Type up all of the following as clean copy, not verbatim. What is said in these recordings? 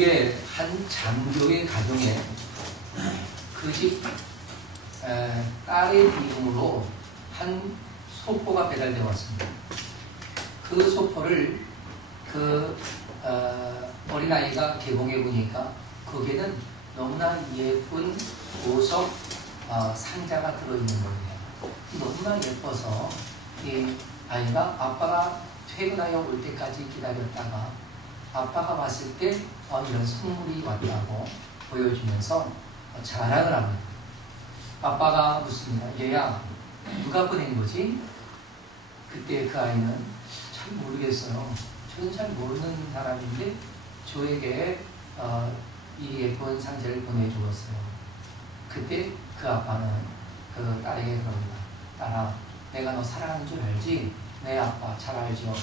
미국의 한 장교의 가정에 그 집 딸의 이름으로 한 소포가 배달되어 왔습니다. 그 소포를 어린아이가 개봉해 보니까 거기에는 너무나 예쁜 보석 상자가 들어있는 거예요. 너무나 예뻐서 이 아이가 아빠가 퇴근하여 올 때까지 기다렸다가 아빠가 왔을 때 이런 선물이 왔다고 보여주면서 자랑을 합니다. 아빠가 묻습니다. 얘야, 누가 보낸 거지? 그때 그 아이는 잘 모르겠어요. 저는 잘 모르는 사람인데 저에게 이 예쁜 상자를 보내주었어요. 그때 그 아빠는 그 딸에게 그럽니다. 딸아, 내가 너 사랑하는 줄 알지? 내 아빠 잘 알죠?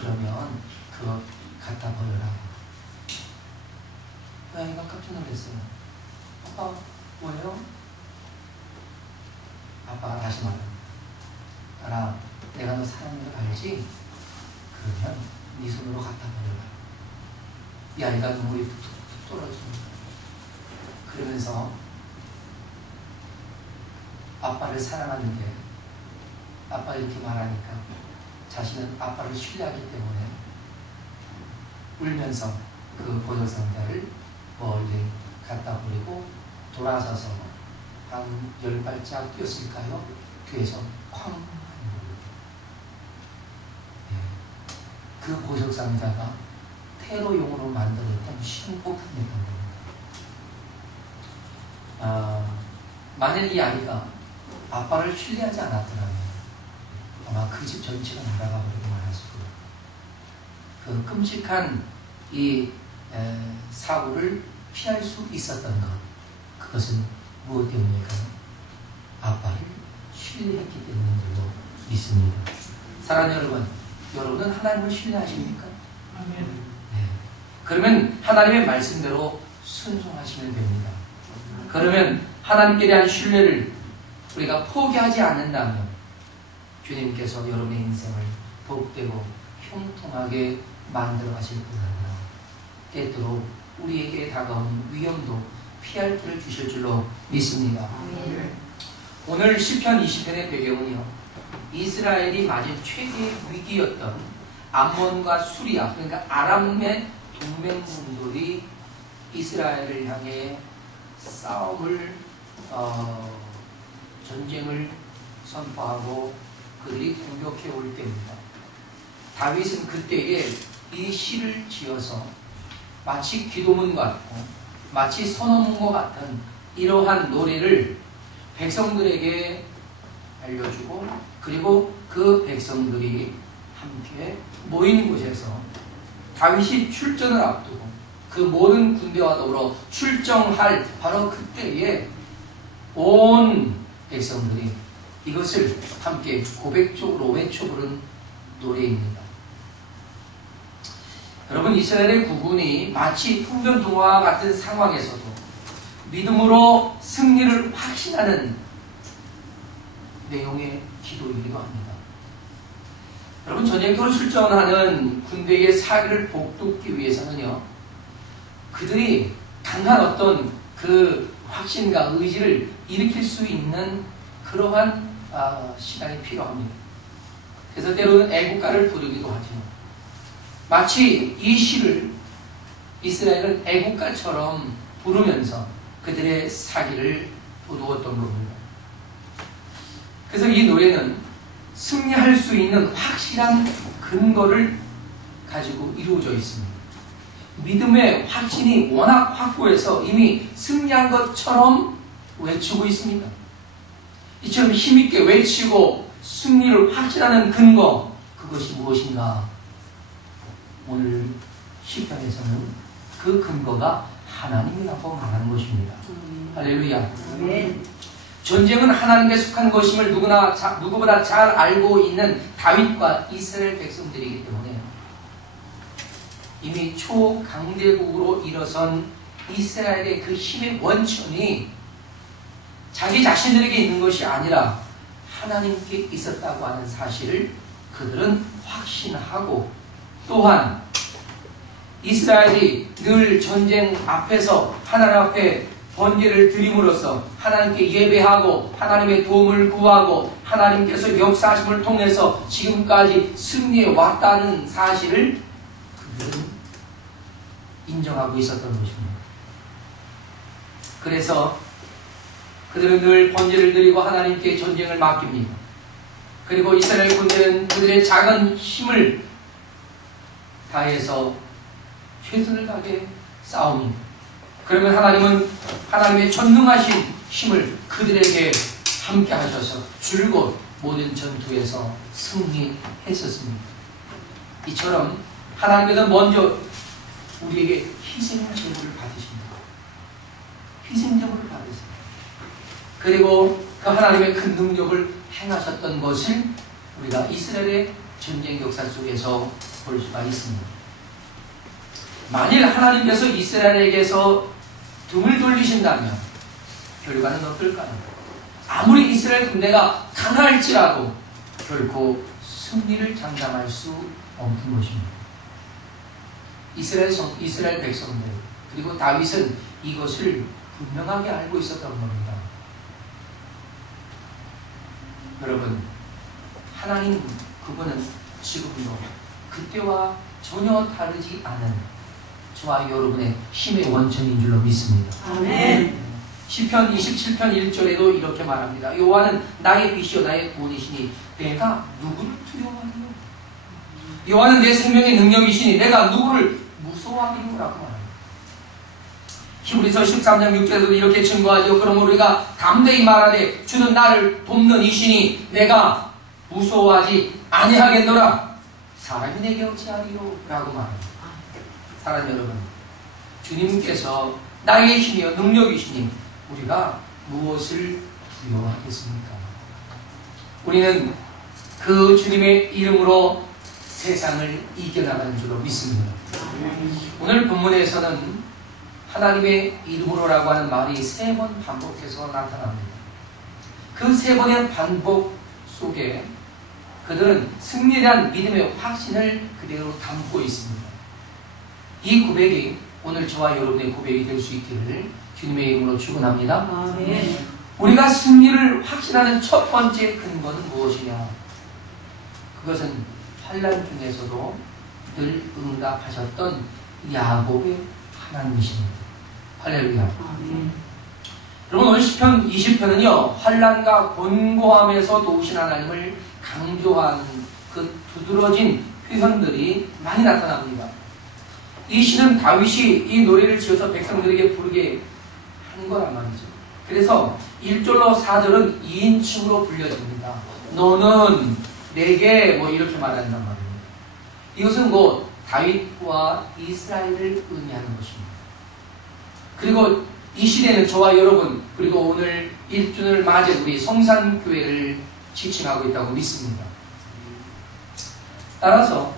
그러면 그거 갖다 버려라. 그 아이가 깜짝 놀랐어요. 아빠 뭐예요? 아빠가 다시 말합니다. 딸아, 내가 너 사랑하는 줄 알지? 그러면 네 손으로 갖다 버려라. 이 아이가 눈물이 툭툭 떨어집니다. 그러면서 아빠를 사랑하는데 아빠 이렇게 말하니까 자신은 아빠를 신뢰하기 때문에 울면서 그 보석상자를 멀리 갖다 버리고 돌아서서 한 10발짝 뛰었을까요? 뒤에서 쾅! 그 보석상자가 테러용으로 만들었던 신폭탄이었던 겁니다. 만일 이 아이가 아빠를 신뢰하지 않았더라면 아마 그 집 전체가 날아가 버리고 말았을 거예요. 그 끔찍한 이 사고를 피할 수 있었던 것, 그것은 무엇 때문일까요? 아빠를 신뢰했기 때문인 줄로 믿습니다. 사랑하는 여러분, 여러분은 하나님을 신뢰하십니까? 아멘. 네. 그러면 하나님의 말씀대로 순종하시면 됩니다. 그러면 하나님께 대한 신뢰를 우리가 포기하지 않는다면 주님께서 여러분의 인생을 복되고 형통하게 만들어 가실 뿐 아니라 때때로 우리에게 다가오는 위험도 피할 길을 주실 줄로 믿습니다. 오늘 시편 20편의 배경은요, 이스라엘이 맞은 최대의 위기였던 암몬과 수리아, 그러니까 아람의 동맹군들이 이스라엘을 향해 싸움을 전쟁을 선포하고 그들이 공격해 올 때입니다. 다윗은 그때에 이 시를 지어서 마치 기도문 같고 마치 선언문과 같은 이러한 노래를 백성들에게 알려주고, 그리고 그 백성들이 함께 모인 곳에서 다윗이 출전을 앞두고 그 모든 군대와 더불어 출정할 바로 그때에 온 백성들이 이것을 함께 고백적으로 외쳐 부른 노래입니다. 여러분, 이스라엘의 국군이 마치 풍전등화와 같은 상황에서도 믿음으로 승리를 확신하는 내용의 기도이기도 합니다. 여러분, 전쟁터로 출전하는 군대의 사기를 복돋기 위해서는요, 그들이 강한 어떤 그 확신과 의지를 일으킬 수 있는 그러한 시간이 필요합니다. 그래서 때로는 애국가를 부르기도 하죠. 마치 이 시를 이스라엘은 애국가처럼 부르면서 그들의 사기를 돋우었던 겁니다. 그래서 이 노래는 승리할 수 있는 확실한 근거를 가지고 이루어져 있습니다. 믿음의 확신이 워낙 확고해서 이미 승리한 것처럼 외치고 있습니다. 이처럼 힘있게 외치고 승리를 확신하는 근거, 그것이 무엇인가? 오늘 시편에서는 그 근거가 하나님이라고 말하는 것입니다. 할렐루야. 전쟁은 하나님께 속한 것임을 누구보다 잘 알고 있는 다윗과 이스라엘 백성들이기 때문에 이미 초강대국으로 일어선 이스라엘의 그 힘의 원천이 자기 자신들에게 있는 것이 아니라 하나님께 있었다고 하는 사실을 그들은 확신하고, 또한 이스라엘이 늘 전쟁 앞에서 하나님 앞에 번제를 드림으로써 하나님께 예배하고 하나님의 도움을 구하고 하나님께서 역사하심을 통해서 지금까지 승리해 왔다는 사실을 그들은 인정하고 있었던 것입니다. 그래서 그들은 늘 번제를 드리고 하나님께 전쟁을 맡깁니다. 그리고 이스라엘 군대는 그들의 작은 힘을 다해서 최선을 다해 싸웁니다. 그러면 하나님은 하나님의 전능하신 힘을 그들에게 함께 하셔서 줄곧 모든 전투에서 승리했었습니다. 이처럼 하나님께서 먼저 우리에게 희생제물을 받으십니다. 희생제물을 받으십니다. 그리고 그 하나님의 큰 능력을 행하셨던 것을 우리가 이스라엘의 전쟁 역사 속에서 볼 수가 있습니다. 만일 하나님께서 이스라엘에게서 등을 돌리신다면 결과는 어떨까요? 아무리 이스라엘 군대가 강할지라도 결코 승리를 장담할 수 없는 것입니다. 이스라엘 백성들 그리고 다윗은 이것을 분명하게 알고 있었던 겁니다. 여러분, 하나님 그분은 지금도 그때와 전혀 다르지 않은 저와 여러분의 힘의 원천인 줄로 믿습니다. 아멘. 시편 27편 1절에도 이렇게 말합니다. 여호와는 나의 빛이요 나의 구원이시니 내가 누구를 두려워하리요? 여호와는 내 생명의 능력이시니 내가 누구를 무서워하리요? 라고 말합니다. 히브리서 13장 6절에도 이렇게 증거하죠. 그러므로 우리가 담대히 말하되 주는 나를 돕는 이시니 내가 무서워하지 아니하겠노라. 사람이 내게 어찌하리요? 라고 말합니다. 사랑하는 여러분, 주님께서 나의 힘이여 능력이시니 우리가 무엇을 두려워하겠습니까? 우리는 그 주님의 이름으로 세상을 이겨나가는 줄로 믿습니다. 오늘 본문에서는 하나님의 이름으로라고 하는 말이 3번 반복해서 나타납니다. 그 3번의 반복 속에 그들은 승리에 대한 믿음의 확신을 그대로 담고 있습니다. 이 고백이 오늘 저와 여러분의 고백이 될 수 있기를 주님의 이름으로 축원합니다. 아멘. 우리가 승리를 확신하는 첫 번째 근거는 무엇이냐? 그것은 환난 중에서도 늘 응답하셨던 야곱의 하나님이십니다. 할렐루야. 아멘. 여러분, 오늘 시편 20편은요 환난과 곤고함에서 도우신 하나님을 강조한 그 두드러진 표현들이 많이 나타납니다. 이 시는 다윗이 이 노래를 지어서 백성들에게 부르게 한 거란 말이죠. 그래서 1절로 4절은 2인칭으로 불려집니다. 너는 내게 뭐 이렇게 말한단 말입니다. 이것은 곧 다윗과 이스라엘을 의미하는 것입니다. 그리고 이 시대는 저와 여러분 그리고 오늘 1주년을 맞이해 우리 성산교회를 지칭하고 있다고 믿습니다. 따라서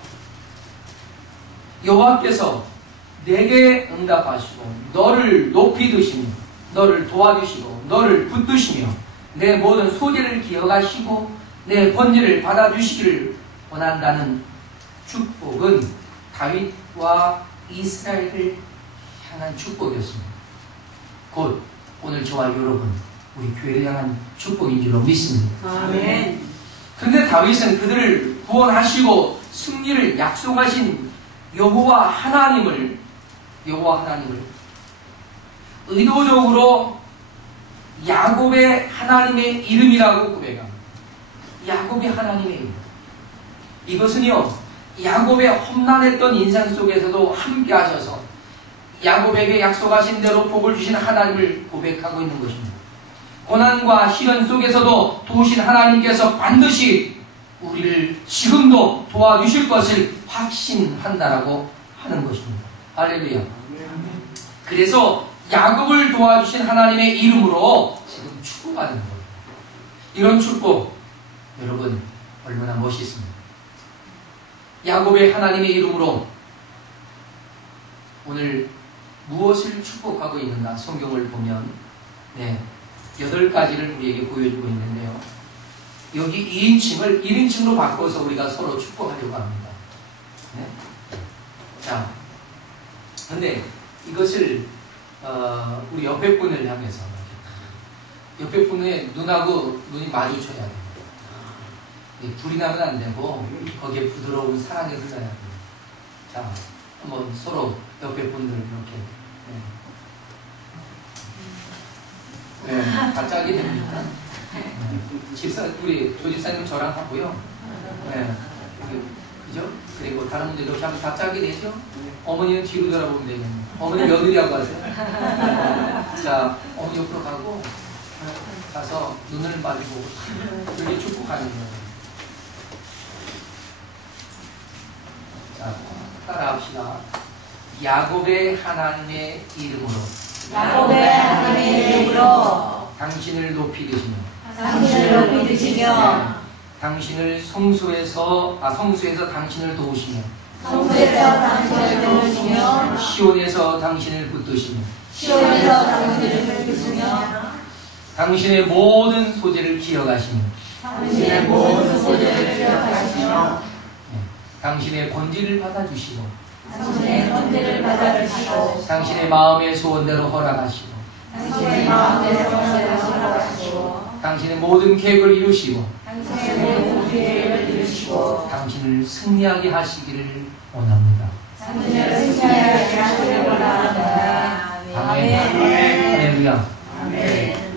여호와께서 내게 응답하시고 너를 높이 드시며 너를 도와주시고 너를 붙드시며 내 모든 소재를 기억하시고 내 번제를 받아주시기를 원한다는 축복은 다윗과 이스라엘을 향한 축복이었습니다. 곧 오늘 저와 여러분 우리 교회를 향한 축복인 줄로 믿습니다. 아멘. 그런데 다윗은 그들을 구원하시고 승리를 약속하신 여호와 하나님을 의도적으로 야곱의 하나님의 이름이라고 고백합니다. 야곱의 하나님의 이름. 이것은요 야곱의 험난했던 인생 속에서도 함께 하셔서 야곱에게 약속하신 대로 복을 주신 하나님을 고백하고 있는 것입니다. 고난과 시련 속에서도 도우신 하나님께서 반드시 우리를 지금도 도와주실 것을 확신한다라고 하는 것입니다. 할렐루야. 그래서 야곱을 도와주신 하나님의 이름으로 지금 축복하는 거예요. 이런 축복 여러분 얼마나 멋있습니까? 야곱의 하나님의 이름으로 오늘 무엇을 축복하고 있는가 성경을 보면 8가지를 우리에게 보여주고 있는데요. 여기 2인칭을 1인칭으로 바꿔서 우리가 서로 축복하려고 합니다. 자, 근데 이것을 우리 옆에 분을 향해서 옆에 분의 눈하고 눈이 마주쳐야 돼요. 불이 나면 안 되고 거기에 부드러운 사랑이 흘러야 돼요. 자, 한번 서로 옆에 분들 이렇게 다 짜게 됩니까? 우리 조 집사님 저랑 하고요. 그죠? 그리고 다른 분들 이렇게 하면 다 짜게 되죠? 어머니는 뒤로 돌아보면 되겠네요. 어머니 며느리하고 하세요. 자, 어머니 옆으로 가고 가서 눈을 마주보고 이렇게 축복하는 거예요. 자, 따라합시다. 야곱의 하나님의 이름으로 야곱의 하나님의 이름으로 당신을 높이 드시며 당신을 성소에서 당신을 도우시며 시온에서 당신을 붙드시며 당신의 모든 소재를 기억하시며 당신의 권지를 받아주시고 당신의 마음의 소원대로 허락하시고 당신의 모든 계획을 이루시고 당신을 승리하게 하시기를 원합니다. 아멘. 할렐루야.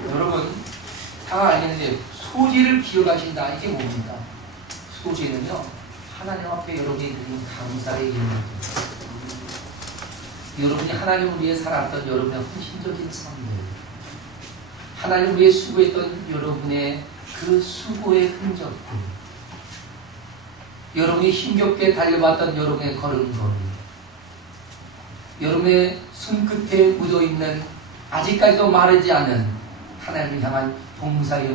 여러분 다 알겠는데 소재를 기억하신다 이게 뭡니까? 소재는요 하나님 앞에 여러분이 드린 감사의 예물입니다. 여러분이 하나님을 위해 살았던 여러분의 헌신적인 삶들, 하나님을 위해 수고했던 여러분의 그 수고의 흔적들, 여러분이 힘겹게 달려봤던 여러분의 걸음걸이, 여러분의 손끝에 묻어있는 아직까지도 마르지 않은 하나님을 향한 봉사의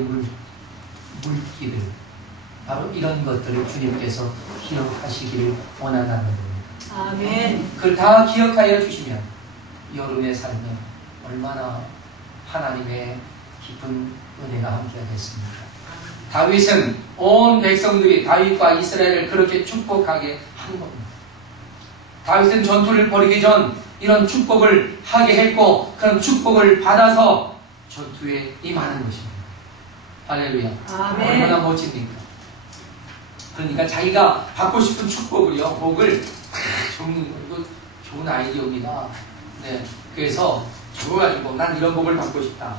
물기들, 바로 이런 것들을 주님께서 기억하시기를 원한다는 겁니다. 아멘. 그걸 다 기억하여 주시면 여러분의 삶에 얼마나 하나님의 깊은 은혜가 함께하겠습니까? 다윗은 온 백성들이 다윗과 이스라엘을 그렇게 축복하게 한 겁니다. 다윗은 전투를 벌이기 전 이런 축복을 하게 했고 그런 축복을 받아서 전투에 임하는 것입니다. 할렐루야. 아멘. 얼마나 멋집니까? 그러니까 자기가 받고 싶은 축복을요, 복을 적는 거. 이거 좋은 아이디어입니다. 네. 그래서 적어가지고 난 이런 복을 받고 싶다.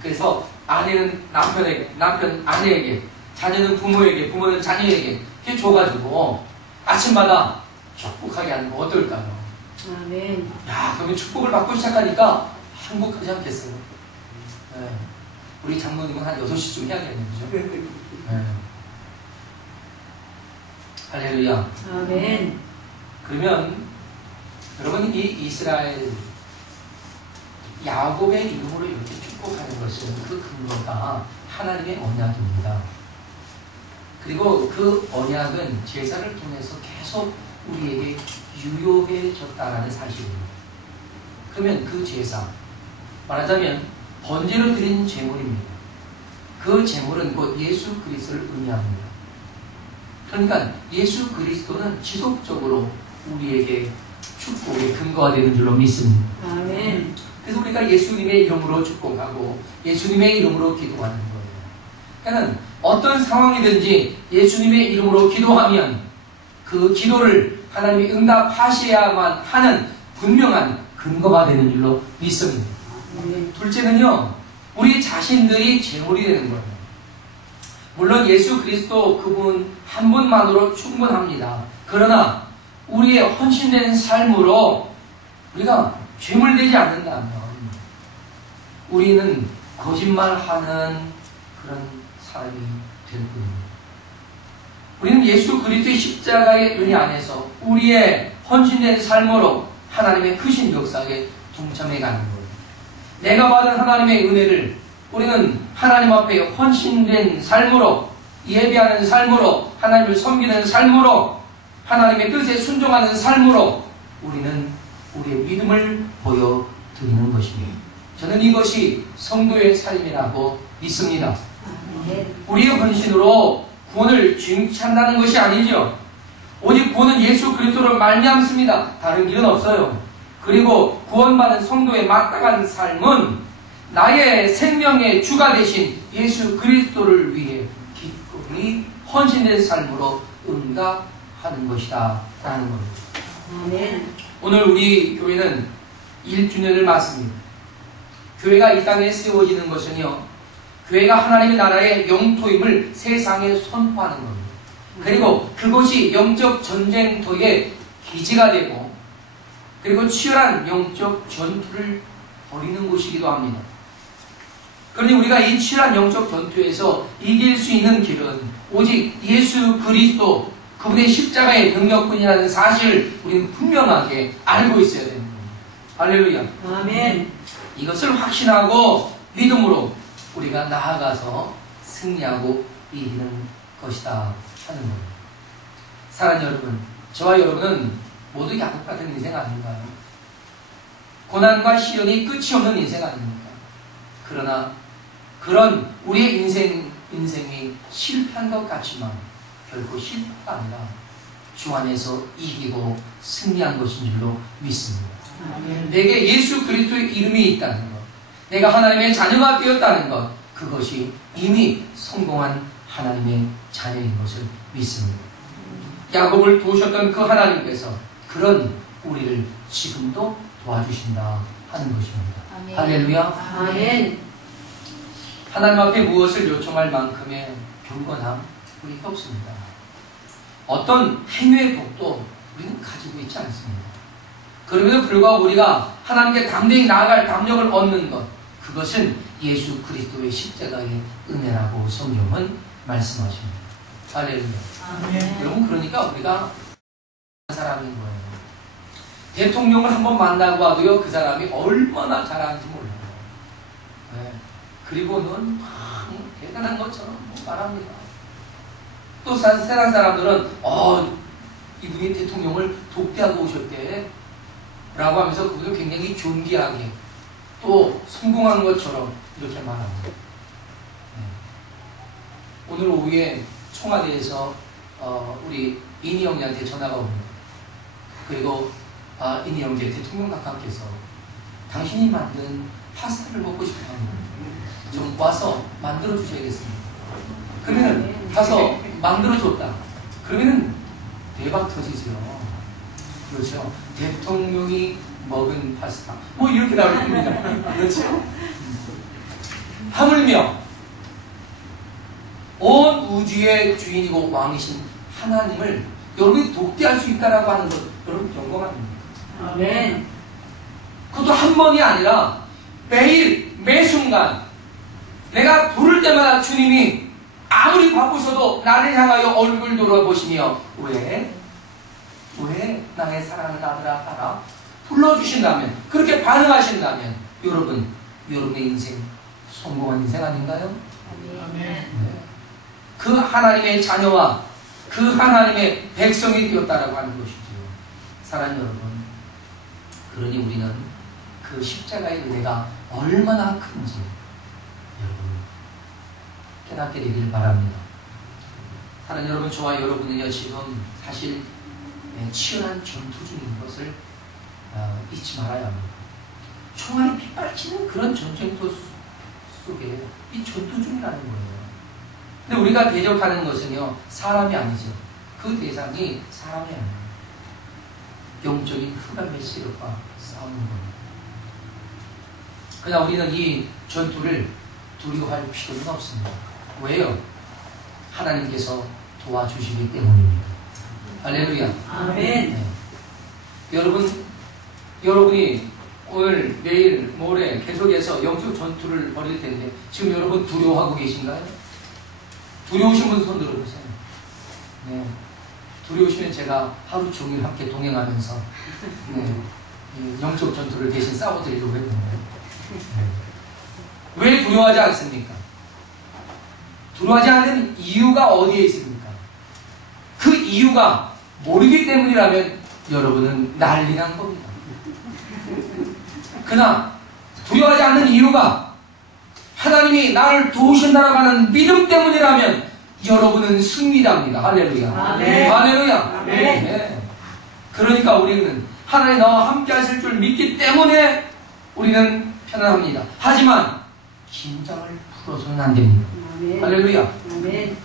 그래서 아내는 남편에게, 남편 아내에게, 자녀는 부모에게, 부모는 자녀에게 이렇게 줘가지고 아침마다 축복하게 하는 거 어떨까요? 아멘. 야, 그러면 축복을 받고 시작하니까 행복하지 않겠어요? 네. 우리 장로님은 한 6시쯤 해야겠네요. 그죠? 네. 할렐루야. 아멘. 그러면 여러분 이 이스라엘 야곱의 이름으로 이렇게 축복하는 것은 그 근거가 하나님의 언약입니다. 그리고 그 언약은 제사를 통해서 계속 우리에게 유효해졌다라는 사실입니다. 그러면 그 제사, 말하자면 번제로 드린 제물입니다. 그 제물은 곧 예수 그리스도를 의미합니다. 그러니까 예수 그리스도는 지속적으로 우리에게 축복의 근거가 되는 줄로 믿습니다. 아멘. 그래서 우리가 예수님의 이름으로 축복하고 예수님의 이름으로 기도하는 거예요. 그러니까 어떤 상황이든지 예수님의 이름으로 기도하면 그 기도를 하나님이 응답하셔야만 하는 분명한 근거가 되는 줄로 믿습니다. 둘째는요, 우리 자신들이 제물이 되는 거예요. 물론 예수 그리스도 그분 한 분만으로 충분합니다. 그러나 우리의 헌신된 삶으로 우리가 죄물되지 않는다면 우리는 거짓말하는 그런 사람이 될 뿐입니다. 우리는 예수 그리스도의 십자가의 은혜 안에서 우리의 헌신된 삶으로 하나님의 크신 역사에 동참해 가는 거예요. 내가 받은 하나님의 은혜를 우리는 하나님 앞에 헌신된 삶으로, 예배하는 삶으로, 하나님을 섬기는 삶으로, 하나님의 뜻에 순종하는 삶으로 우리는 우리의 믿음을 보여드리는 것입니다. 저는 이것이 성도의 삶이라고 믿습니다. 우리의 헌신으로 구원을 쟁취한다는 것이 아니죠. 오직 구원은 예수 그리스도로 말미암습니다. 다른 길은 없어요. 그리고 구원받은 성도의 마땅한 삶은 나의 생명의 주가 되신 예수 그리스도를 위해 기꺼이 헌신된 삶으로 응답하는 것이다 라는 겁니다. 아멘. 오늘 우리 교회는 1주년을 맞습니다. 교회가 이 땅에 세워지는 것은요, 교회가 하나님의 나라의 영토임을 세상에 선포하는 겁니다. 그리고 그것이 영적 전쟁터의 기지가 되고, 그리고 치열한 영적 전투를 벌이는 곳이기도 합니다. 그러니 우리가 이 치열한 영적 전투에서 이길 수 있는 길은 오직 예수 그리스도, 그분의 십자가의 능력뿐이라는 사실을 우리는 분명하게 알고 있어야 됩니다. 할렐루야. 아멘. 이것을 확신하고 믿음으로 우리가 나아가서 승리하고 이기는 것이다 하는 겁니다. 사랑하는 여러분, 저와 여러분은 모두 야곱 같은 인생 아닌가요? 고난과 시련이 끝이 없는 인생 아닙니까? 그러나 그런 우리의 인생이 실패한 것 같지만 결코 실패가 아니라 주 안에서 이기고 승리한 것인 줄로 믿습니다. 아멘. 내게 예수 그리스도의 이름이 있다는 것, 내가 하나님의 자녀가 되었다는 것, 그것이 이미 성공한 하나님의 자녀인 것을 믿습니다. 야곱을 도우셨던 그 하나님께서 그런 우리를 지금도 도와주신다 하는 것입니다. 아멘. 할렐루야. 아멘. 하나님 앞에 무엇을 요청할 만큼의 경건함 우리가 없습니다. 어떤 행위의 복도 우리는 가지고 있지 않습니다. 그럼에도 불구하고 우리가 하나님께 담대히 나아갈 담력을 얻는 것, 그것은 예수 그리스도의 십자가의 은혜라고 성경은 말씀하십니다. 할렐루야. 아멘. 여러분, 그러니까 우리가 사람인 거예요. 대통령을 한번 만나고 와도요, 그 사람이 얼마나 잘하는지 몰라요. 네. 그리고는 막 대단한 것처럼 말합니다. 또 세상 사람들은 이분이 대통령을 독대하고 오셨대 라고 하면서 그분을 굉장히 존귀하게 또 성공한 것처럼 이렇게 말합니다. 네. 오늘 오후에 청와대에서 우리 이니 형제한테 전화가 옵니다. 그리고 이니 형제 대통령 각하께서 당신이 만든 파스타를 먹고 싶어 합니다. 좀 와서 만들어 주셔야겠습니다. 그러면은 가서 만들어 줬다. 그러면은 대박 터지죠. 그렇죠. 대통령이 먹은 파스타. 뭐 이렇게 나올 겁니다. 그렇죠. 하물며 온 우주의 주인이고 왕이신 하나님을 여러분이 독대할 수 있다라고 하는 것, 여러분 경건합니다. 아멘. 그것도 한 번이 아니라 매일 매순간 내가 부를 때마다 주님이 아무리 바쁘셔도 나를 향하여 얼굴 돌아보시며 왜 나의 사랑하는 아들아 하라 불러주신다면, 그렇게 반응하신다면 여러분의 인생 성공한 인생 아닌가요? 아멘. 네. 그 하나님의 자녀와 그 하나님의 백성이 되었다라고 하는 것이죠. 사랑하는 여러분, 그러니 우리는 그 십자가의 은혜가 얼마나 큰지 여러분 깨닫게 되길 바랍니다. 사랑하는 여러분, 저와 여러분은요 지금 사실 치열한 전투 중인 것을 잊지 말아야 합니다. 총알이 빗발치는 그런 전쟁터 속에 이 전투 중이라는 거예요. 근데 우리가 대적하는 것은요 사람이 아니죠. 그 대상이 사람이 아니에요. 영적인 흑암의 세력과 싸우는 겁니다. 그러나 우리는 이 전투를 두려워할 필요는 없습니다. 왜요? 하나님께서 도와주시기 때문입니다. 할렐루야. 아멘. 네. 여러분이 오늘, 내일, 모레 계속해서 영적 전투를 벌일 텐데 지금 여러분 두려워하고 계신가요? 두려우신 분 손 들어보세요. 네. 두려우시면 제가 하루 종일 함께 동행하면서 이 영적 전투를 대신 싸워드리려고 했는데 왜 두려워하지 않습니까? 두려워하지 않는 이유가 어디에 있습니까? 그 이유가 모르기 때문이라면 여러분은 난리 난 겁니다. 그러나 두려워하지 않는 이유가 하나님이 나를 도우신다라고 하는 믿음 때문이라면 여러분은 승리답니다. 할렐루야. 아멘. 할렐루야. 아멘. 네. 그러니까 우리는 하나님 나와 함께 하실 줄 믿기 때문에 우리는 편안합니다. 하지만 긴장을 풀어서는 안 됩니다. 아멘. 할렐루야. 아멘.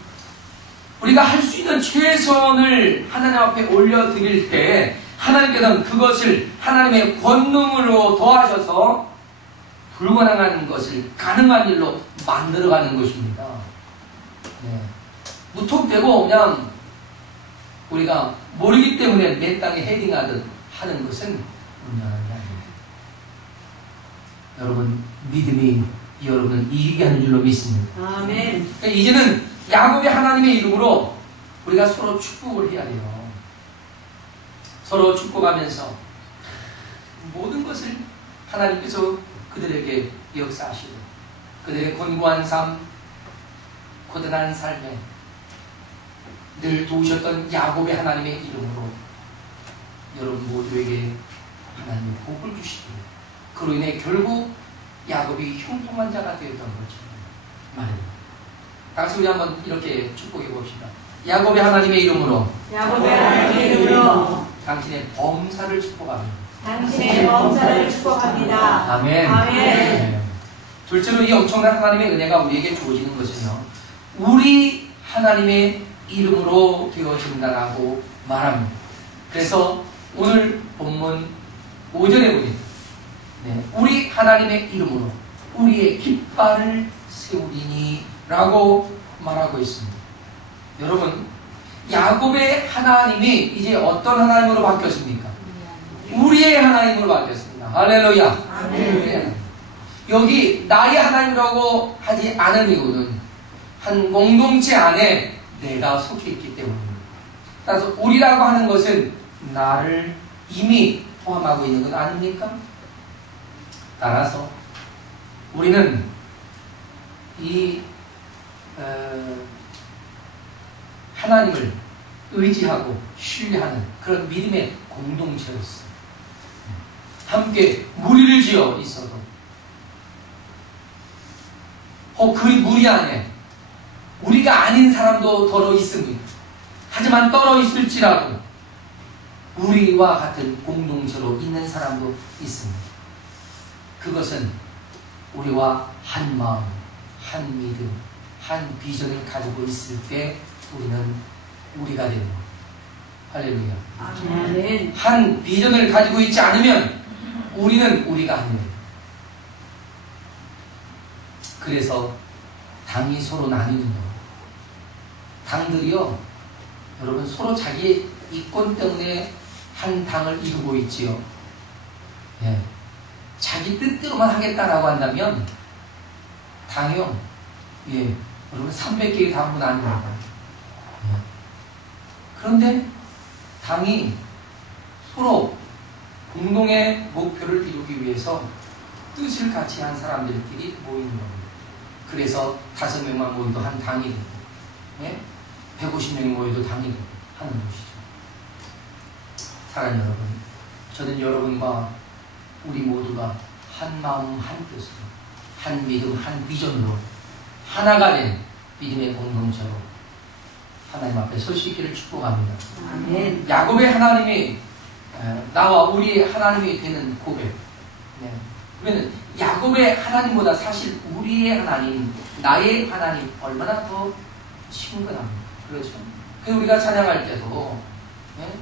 우리가 할 수 있는 최선을 하나님 앞에 올려드릴 때 하나님께서는 그것을 하나님의 권능으로 도와셔서 불가능한 것을 가능한 일로 만들어가는 것입니다. 네. 무턱대고 그냥 우리가 모르기 때문에 내 땅에 헤딩하듯 하는 것은 분명한 게 아닙니다. 여러분 믿음이 여러분을 이기게 하는 줄로 믿습니다. 아멘. 그러니까 이제는 야곱의 하나님의 이름으로 우리가 서로 축복을 해야 돼요. 서로 축복하면서 모든 것을 하나님께서 그들에게 역사하시고 그들의 곤고한 삶, 고단한 삶에 늘 도우셨던 야곱의 하나님의 이름으로 여러분 모두에게 하나님의 복을 주시고 그로 인해 결국 야곱이 형통한 자가 되었던 거죠. 말입니다. 다같이 우리 한번 이렇게 축복해 봅시다. 야곱의 하나님의 이름으로 야곱의 하나님의 이름으로 당신의 범사를 축복합니다. 당신의 범사를 축복합니다. 아멘. 아멘. 네. 둘째로 이 엄청난 하나님의 은혜가 우리에게 주어지는 것은요, 우리 하나님의 이름으로 되어진다라고 말합니다. 그래서 오늘 본문 5절에 보니 우리 하나님의 이름으로 우리의 깃발을 세우리니 라고 말하고 있습니다. 여러분, 야곱의 하나님이 이제 어떤 하나님으로 바뀌었습니까? 우리의 하나님으로 바뀌었습니다. 할렐루야. 아멘. 우리의 하나님. 여기 나의 하나님이라고 하지 않은 이유는 한 공동체 안에 내가 속해 있기 때문입니다. 따라서 우리라고 하는 것은 나를 이미 포함하고 있는 것 아닙니까? 따라서 우리는 이 하나님을 의지하고 신뢰하는 그런 믿음의 공동체로서 함께 무리를 지어 있어도 혹 그 무리 안에 우리가 아닌 사람도 더러 있습니다. 하지만 떨어 있을지라도 우리와 같은 공동체로 있는 사람도 있습니다. 그것은 우리와 한 마음, 한 믿음, 한 비전을 가지고 있을 때 우리는 우리가 되는 거예요. 할렐루야. 아멘. 한 비전을 가지고 있지 않으면 우리는 우리가 아니에요. 그래서 당이 서로 나뉘는 거예요. 당들이요, 여러분 서로 자기 이권 때문에 한 당을 이루고 있지요. 예. 자기 뜻대로만 하겠다라고 한다면 당이요, 예, 여러분 300개의 당분 아닙니다. 예. 그런데 당이 서로 공동의 목표를 이루기 위해서 뜻을 같이 한 사람들끼리 모이는 겁니다. 그래서 5명만 모여도 한 당이 되고, 예? 150명이 모여도 당이 되고 하는 것이죠. 사랑하는 여러분, 저는 여러분과 우리 모두가 한 마음 한 뜻으로, 한 믿음 한 비전으로 하나가 된 믿음의 공동체로 하나님 앞에 설 수 있기를 축복합니다. 아멘. 야곱의 하나님이 나와 우리 하나님이 되는 고백. 네. 그러면 야곱의 하나님보다 사실 우리의 하나님, 나의 하나님 얼마나 더 친근합니다. 그렇죠? 그래서 우리가 찬양할 때도 네?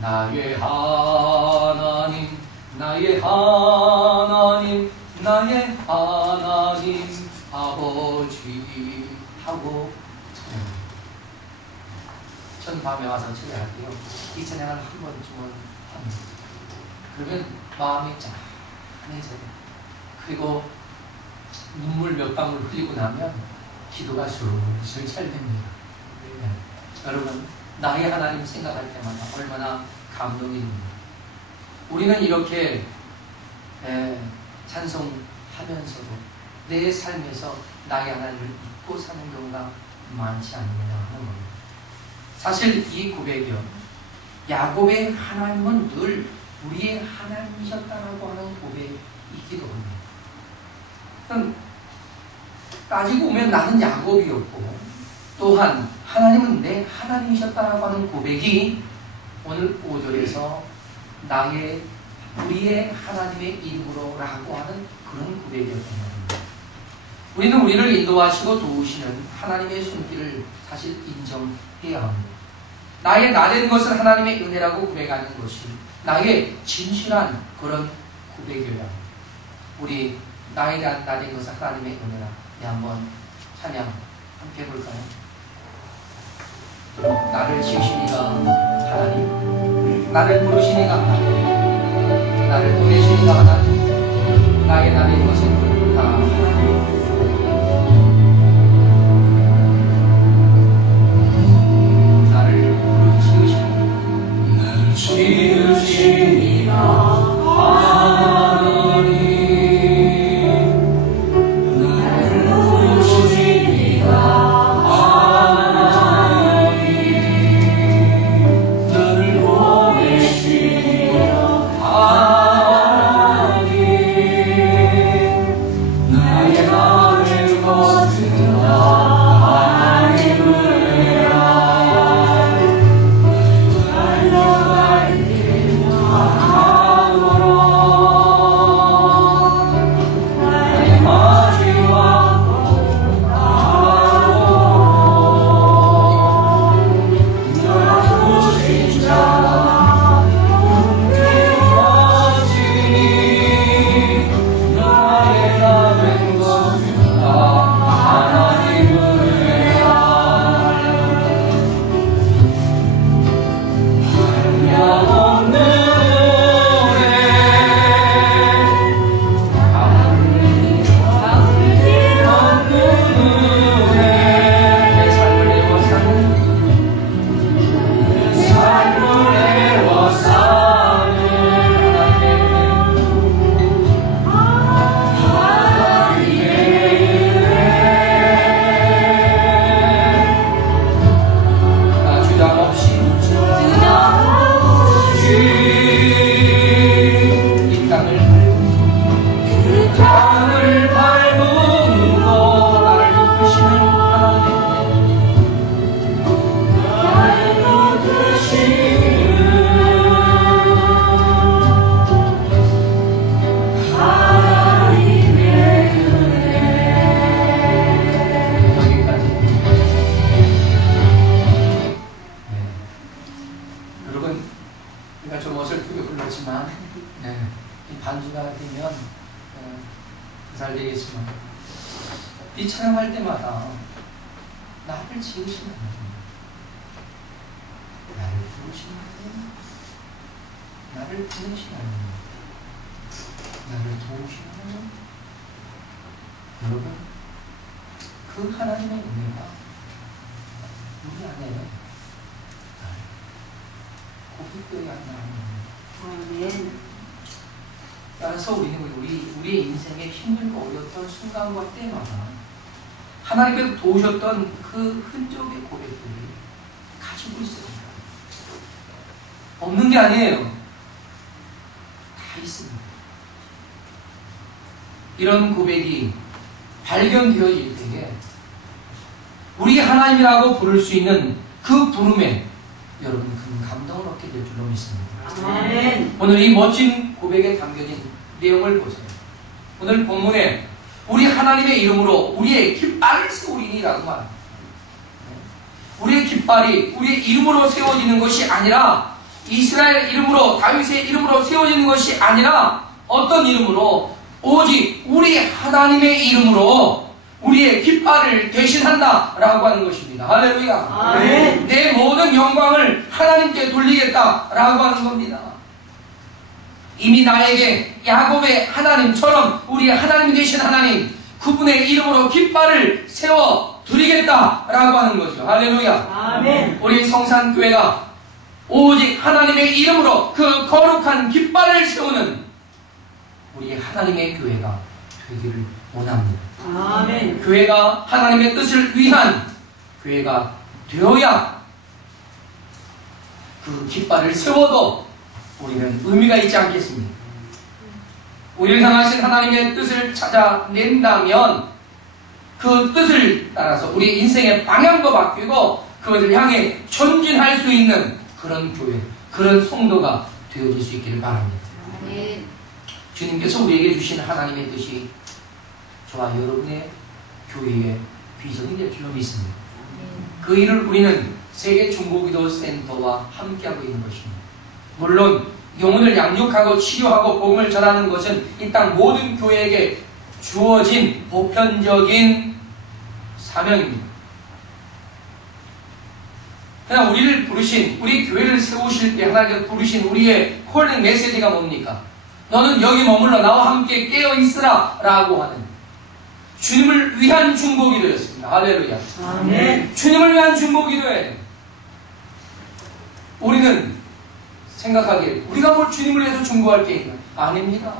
나의 하나님, 나의 하나님, 나의 하나님 아버지 하고 찬양합니다. 전 밤에 와서 찬양할게요. 이 찬양을 한 번쯤은 합니다. 그러면 마음이 짠해져요. 그리고 눈물 몇 방울 흘리고 나면 기도가 술술 잘 됩니다. 네. 여러분, 나의 하나님 생각할 때마다 얼마나 감동이 됩니다. 우리는 이렇게 찬송하면서도 내 삶에서 나의 하나님을 잊고 사는 경우가 많지 않느냐 하는 겁니다. 사실 이 고백이요, 야곱의 하나님은 늘 우리의 하나님이셨다라고 하는 고백이기도 합니다. 그럼 따지고 보면 나는 야곱이었고 또한 하나님은 내 하나님이셨다라고 하는 고백이 오늘 5절에서 우리의 하나님의 이름으로라고 하는 그런 고백이었던 겁니다. 우리는 우리를 인도하시고 도우시는 하나님의 손길을 사실 인정해야 합니다. 나의 나된 것은 하나님의 은혜라고 고백하는 것이 나의 진실한 그런 고백이어야 합니다. 우리 나에 대한 나된 것은 하나님의 은혜라. 네, 한번 찬양 함께 해볼까요? 나를 지으시니가 하나님, 나를 부르시니가 하나님, 나를 보내시니가 하나님, 나의 나된 것은 다 하나님. 나를 지으시니가 하나님, 나를 부르시니가 잘 되겠지만 이 찬양할 때마다 나를 지으신 하나님, 나를 부르신 하나님, 나를 보내신 하나님, 나를 도우신 하나님, 여러분 그 하나님의 은혜가 우리 안에 고백되어야 한다는 겁니다. 아멘. 따라서 우리는 우리의 인생에 힘들고 어려웠던 순간과 때마다 하나님께서 도우셨던 그 흔적의 고백들이 가지고 있어요. 없는 게 아니에요. 다 있습니다. 이런 고백이 발견되어질 때에 우리 하나님이라고 부를 수 있는 그 부름에 여러분 큰 감동을 얻게 될 줄로 믿습니다. 아멘. 오늘 이 멋진 고백에 담겨진 내용을 보세요. 오늘 본문에 우리 하나님의 이름으로 우리의 깃발을 세우리니라고 말합니다. 우리의 깃발이 우리의 이름으로 세워지는 것이 아니라 이스라엘 이름으로, 다윗의 이름으로 세워지는 것이 아니라 어떤 이름으로? 오직 우리 하나님의 이름으로 우리의 깃발을 대신한다라고 하는 것입니다. 할렐루야. 아멘. 내 모든 영광을 하나님께 돌리겠다라고 하는 겁니다. 이미 나에게 야곱의 하나님처럼 우리 하나님 되신 하나님, 그분의 이름으로 깃발을 세워 드리겠다라고 하는 거죠. 할렐루야. 아멘. 우리 성산교회가 오직 하나님의 이름으로 그 거룩한 깃발을 세우는 우리 하나님의 교회가 되기를 원합니다. 아멘. 교회가 하나님의 뜻을 위한 교회가 되어야 그 깃발을 세워도 우리는 의미가 있지 않겠습니까? 우리를 향하신 하나님의 뜻을 찾아낸다면 그 뜻을 따라서 우리 인생의 방향도 바뀌고 그것을 향해 전진할 수 있는 그런 교회, 그런 성도가 되어질 수 있기를 바랍니다. 주님께서 우리에게 주신 하나님의 뜻이 저와 여러분의 교회의 비전이 될 줄로 믿습니다. 그 일을 우리는 세계 중보기도 센터와 함께하고 있는 것입니다. 물론 영혼을 양육하고 치료하고 복음을 전하는 것은 이 땅 모든 교회에게 주어진 보편적인 사명입니다. 그냥 우리를 부르신, 우리 교회를 세우실 때 하나님께서 부르신 우리의 콜링 메시지가 뭡니까? 너는 여기 머물러 나와 함께 깨어 있으라 라고 하는 주님을 위한 중보기도였습니다. 할렐루야. 아멘. 주님을 위한 중보기도에 우리는 생각하기에 우리가 뭘 주님을 위해서 중보할 게 있나? 아닙니다.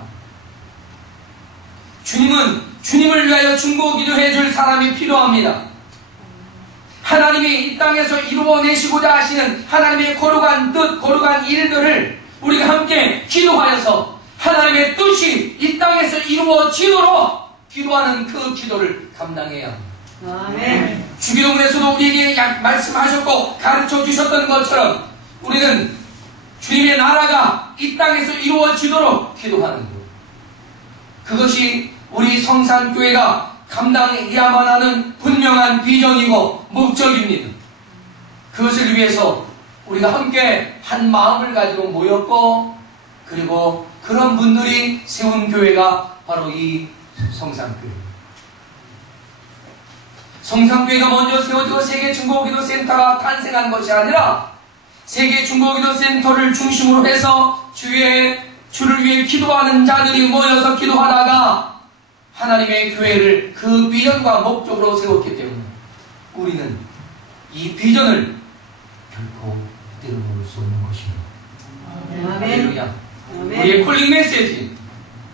주님은 주님을 위하여 중보기도해 줄 사람이 필요합니다. 하나님이 이 땅에서 이루어내시고자 하시는 하나님의 거룩한 뜻, 거룩한 일들을 우리가 함께 기도하여서 하나님의 뜻이 이 땅에서 이루어지도록 기도하는 그 기도를 감당해야 합니다. 아멘. 주기도문에서도 우리에게 말씀하셨고 가르쳐 주셨던 것처럼 우리는 주님의 나라가 이 땅에서 이루어지도록 기도하는 것. 그것이 우리 성산교회가 감당해야만 하는 분명한 비전이고 목적입니다. 그것을 위해서 우리가 함께 한 마음을 가지고 모였고, 그리고 그런 분들이 세운 교회가 바로 이 성산교회입니다. 성산교회가 먼저 세워지고 세계 중보기도 센터가 탄생한 것이 아니라 세계 중보기도 센터를 중심으로 해서 주를 위해 기도하는 자들이 모여서 기도하다가 하나님의 교회를 그 비전과 목적으로 세웠기 때문에 우리는 이 비전을 결코 잃어버릴 수 없는 것입니다. 아멘. 할렐루야. 아멘. 우리의 콜링 메시지,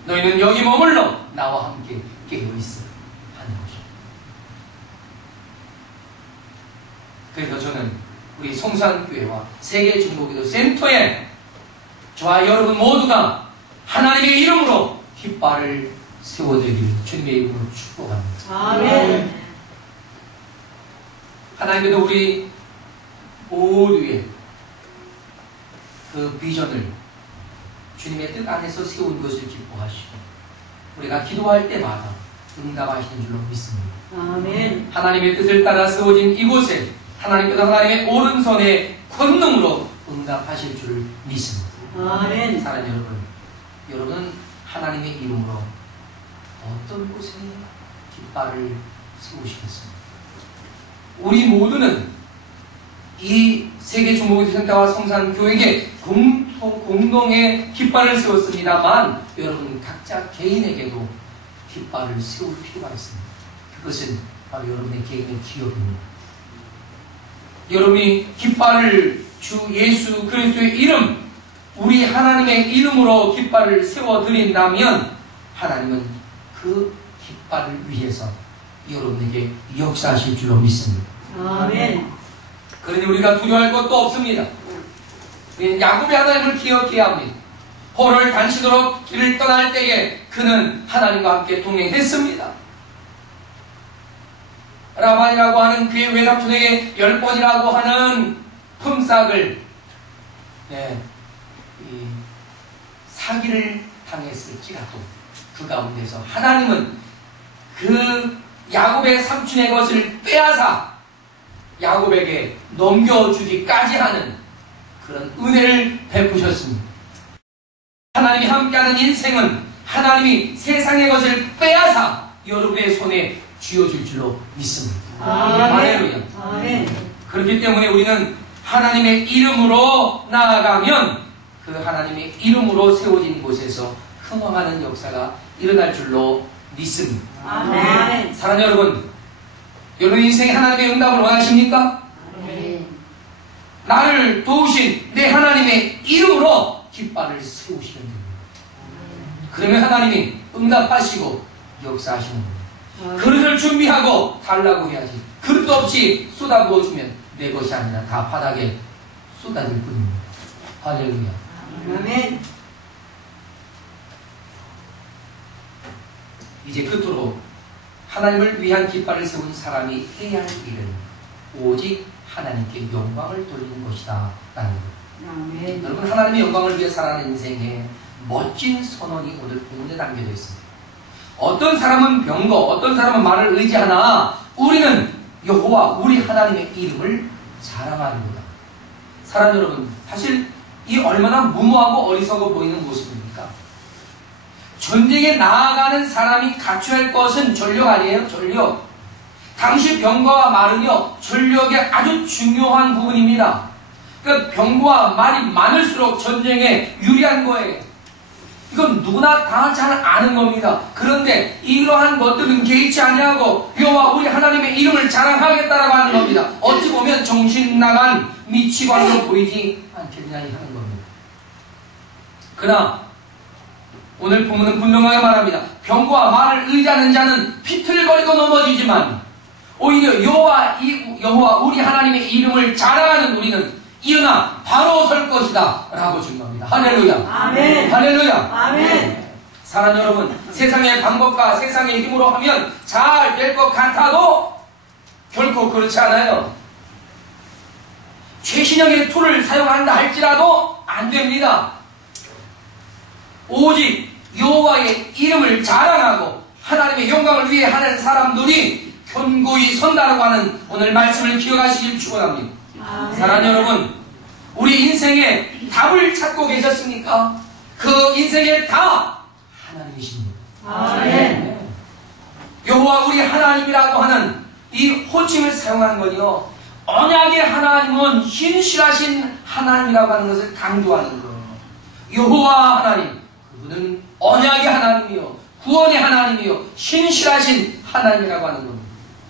너희는 여기 머물러 나와 함께 깨어있어 하는 것입니다. 그래서 저는 우리 성산교회와 세계중보기도 센터에 저와 여러분 모두가 하나님의 이름으로 깃발을 세워드리길 주님의 이름으로 축복합니다. 아멘. 하나님께도 우리 모두의 그 비전을 주님의 뜻 안에서 세운 것을 기뻐하시고 우리가 기도할 때마다 응답하시는 줄로 믿습니다. 아멘. 하나님의 뜻을 따라 세워진 이곳에 하나님께서 하나님의 오른손의 권능으로 응답하실 줄을 믿습니다. 아멘. 사랑하는 여러분은 하나님의 이름으로 어떤 곳에 깃발을 세우시겠습니까? 우리 모두는 이 세계중보기도센터와 성산교회에게 공동의 깃발을 세웠습니다만 여러분 각자 개인에게도 깃발을 세울 필요가 있습니다. 그것은 바로 여러분의 개인의 기업입니다. 여러분이 깃발을 주 예수 그리스도의 이름, 우리 하나님의 이름으로 깃발을 세워드린다면 하나님은 그 깃발을 위해서 여러분에게 역사하실 줄로 믿습니다. 아멘. 그러니 우리가 두려워할 것도 없습니다. 우리는 야곱의 하나님을 기억해야 합니다. 포로를 단식으로 길을 떠날 때에 그는 하나님과 함께 동행했습니다. 라반이라고 하는 그의 외삼촌에게 10번이라고 하는 품삯을 사기를 당했을지라도 그 가운데서 하나님은 그 야곱의 삼촌의 것을 빼앗아 야곱에게 넘겨주기까지 하는 그런 은혜를 베푸셨습니다. 하나님이 함께하는 인생은 하나님이 세상의 것을 빼앗아 여러분의 손에 쥐어줄 줄로 믿습니다. 할렐루야. 아멘. 그렇기 때문에 우리는 하나님의 이름으로 나아가면 그 하나님의 이름으로 세워진 곳에서 흥황하는 역사가 일어날 줄로 믿습니다. 아멘. 사랑하는 여러분, 여러분 인생에 하나님의 응답을 원하십니까? 아멘. 나를 도우신 내 하나님의 이름으로 깃발을 세우시면 됩니다. 그러면 하나님이 응답하시고 역사하시는 겁니다. 그릇을 준비하고 달라고 해야지. 그릇도 없이 쏟아부어주면 내 것이 아니라 다 바닥에 쏟아질 뿐입니다. 할렐루야. 아멘. 이제 끝으로 하나님을 위한 깃발을 세운 사람이 해야 할 일은 오직 하나님께 영광을 돌리는 것이다 라는 것. 아멘. 여러분, 하나님의 영광을 위해 살아가는 인생에 멋진 선언이 오늘 본문에 담겨져 있습니다. 어떤 사람은 병거, 어떤 사람은 말을 의지하나 우리는 여호와 우리 하나님의 이름을 자랑하는구나. 사랑 여러분, 사실 이 얼마나 무모하고 어리석어 보이는 모습입니까? 전쟁에 나아가는 사람이 갖춰야 할 것은 전력 아니에요? 전력. 당시 병거와 말은요, 전력의 아주 중요한 부분입니다. 그 병거와 말이 많을수록 전쟁에 유리한 거예요. 이건 누구나 다 잘 아는 겁니다. 그런데 이러한 것들은 개의치 아니하고 여호와 우리 하나님의 이름을 자랑하겠다라고 하는 겁니다. 어찌 보면 정신 나간 미치광이로 보이지 않겠냐 하는 겁니다. 그러나 오늘 본문은 분명하게 말합니다. 병거와 말을 의지하는 자는 비틀거리고 넘어지지만 오히려 여호와 우리 하나님의 이름을 자랑하는 우리는 일어나 바로 설 것이다 라고 증거합니다. 할렐루야. 아멘. 할렐루야. 아멘. 사랑 여러분, 세상의 방법과 세상의 힘으로 하면 잘 될 것 같아도 결코 그렇지 않아요. 최신형의 툴을 사용한다 할지라도 안 됩니다. 오직 여호와의 이름을 자랑하고 하나님의 영광을 위해 하는 사람들이 견고히 선다라고 하는 오늘 말씀을 기억하시길 축원합니다. 사랑 여러분, 우리 인생에 답을 찾고 계셨습니까? 그 인생의 답 하나님이십니다. 아멘. 여호와 우리 하나님이라고 하는 이 호칭을 사용한 건요, 언약의 하나님은 신실하신 하나님이라고 하는 것을 강조하는 거예요. 여호와 하나님, 그분은 언약의 하나님이요, 구원의 하나님이요, 신실하신 하나님이라고 하는 겁니다.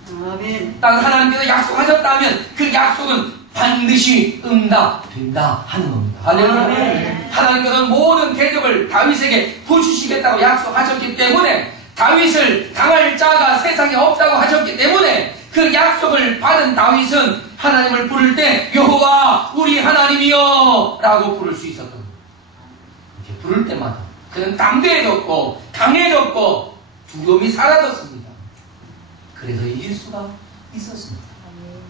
아멘. 딱 하나님께서 약속하셨다면 그 약속은 반드시 응답된다 하는 겁니다. 할렐루야. 아멘. 하나님께서는 모든 대적을 다윗에게 부주시겠다고 약속하셨기 때문에, 다윗을 당할 자가 세상에 없다고 하셨기 때문에 그 약속을 받은 다윗은 하나님을 부를 때 여호와 우리 하나님이여 라고 부를 수 있었던 거예요. 이렇게 부를 때마다 그는 담대해졌고 강해졌고 두려움이 사라졌습니다. 그래서 이길 수가 있었습니다.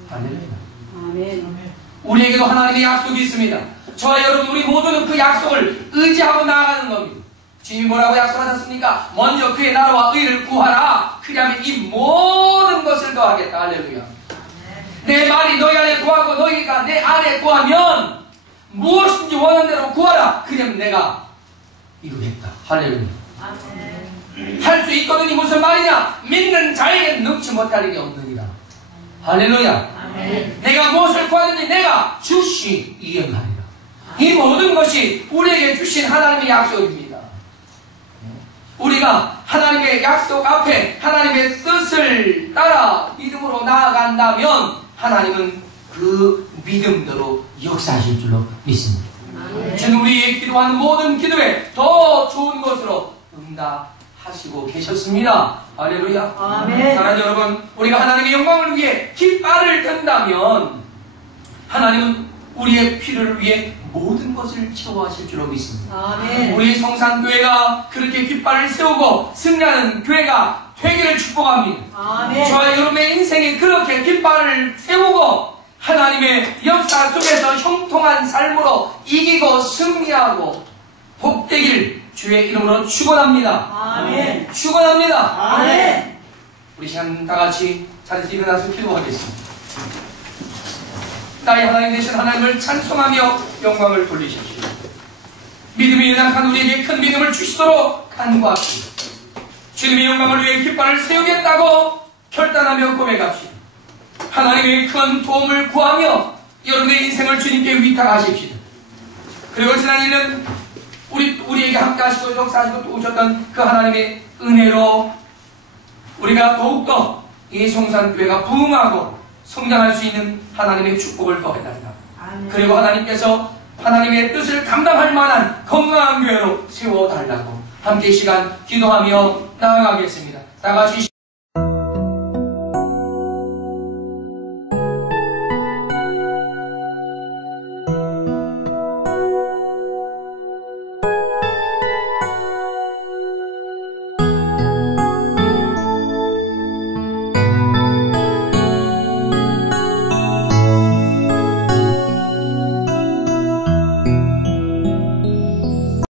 할렐루야. 아멘. 우리에게도 하나님의 약속이 있습니다. 저와 여러분, 우리 모두는 그 약속을 의지하고 나아가는 겁니다. 주님이 뭐라고 약속하셨습니까? 먼저 그의 나라와 의를 구하라. 그리하면 이 모든 것을 더하겠다. 할렐루야. 내 말이 너희 안에 구하고 너희가 내 안에 구하면 무엇인지 원하는 대로 구하라. 그러면 내가 이루겠다. 할렐루야. 할 수 있거든이 무슨 말이냐? 믿는 자에게 능치 못할 일이 없느니라. 할렐루야. 아멘. 내가 무엇을 구하든지 내가 즉시 이행하리라. 이 모든 것이 우리에게 주신 하나님의 약속입니다. 우리가 하나님의 약속 앞에 하나님의 뜻을 따라 믿음으로 나아간다면 하나님은 그 믿음대로 역사하실 줄로 믿습니다. 주는 우리의 기도하는 모든 기도에 더 좋은 것으로 응답하시고 계셨습니다. 할렐루야. 아멘. 사랑하는 여러분, 우리가 하나님의 영광을 위해 깃발을 든다면 하나님은 우리의 피를 위해 모든 것을 채워하실 줄로 믿습니다. 아멘. 우리 성산교회가 그렇게 깃발을 세우고 승리하는 교회가 되기를 축복합니다. 아멘. 저와 여러분의 인생에 그렇게 깃발을 세우고 하나님의 역사 속에서 형통한 삶으로 이기고 승리하고 복되길 주의 이름으로 축원합니다. 아멘. 축원합니다. 아멘. 우리 시간 다 같이 자리에서 일어나서 기도하겠습니다. 나의 하나님 되신 하나님을 찬송하며 영광을 돌리십시오. 믿음이 연약한 우리에게 큰 믿음을 주시도록 간구합시다. 주님의 영광을 위해 깃발을 세우겠다고 결단하며 고백합시다. 하나님의 큰 도움을 구하며 여러분의 인생을 주님께 위탁하십시다. 그리고 지난 1년 우리에게 함께 하시고 역사하시고 도우셨던 그 하나님의 은혜로 우리가 더욱더 이 성산교회가 부흥하고 성장할 수 있는 하나님의 축복을 더해달라. 그리고 하나님께서 하나님의 뜻을 감당할 만한 건강한 교회로 세워달라고 함께 이 시간 기도하며 나아가겠습니다. 다 같이